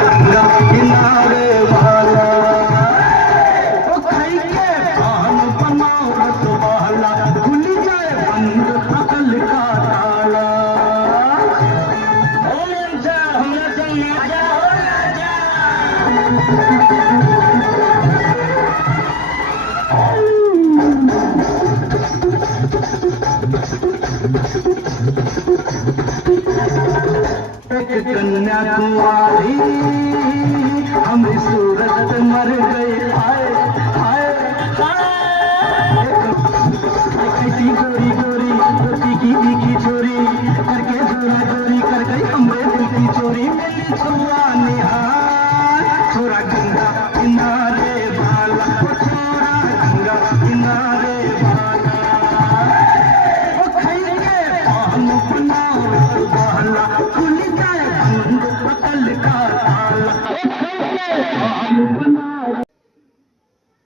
किनारे वाला ओ खाई के पान बनाओ रस वाला खुल जाए बंद अकल का ताला। ओ मनसा हमरा संग ना जा एक कन्याकुमारी हमारी सूरत मर गई हाय हाय कैसी गोरी गोरी तीखी तीखी छोरी करके जोरा जोरी कर गई हमरे दिल की चोरी मेरी छुआ निहार छोरा गंगा किनारे वाला ओ छोरा गंगा किनारे वाला ओ खाई के पान बनाओ वाला खुल जाए बंद अकल का ताला।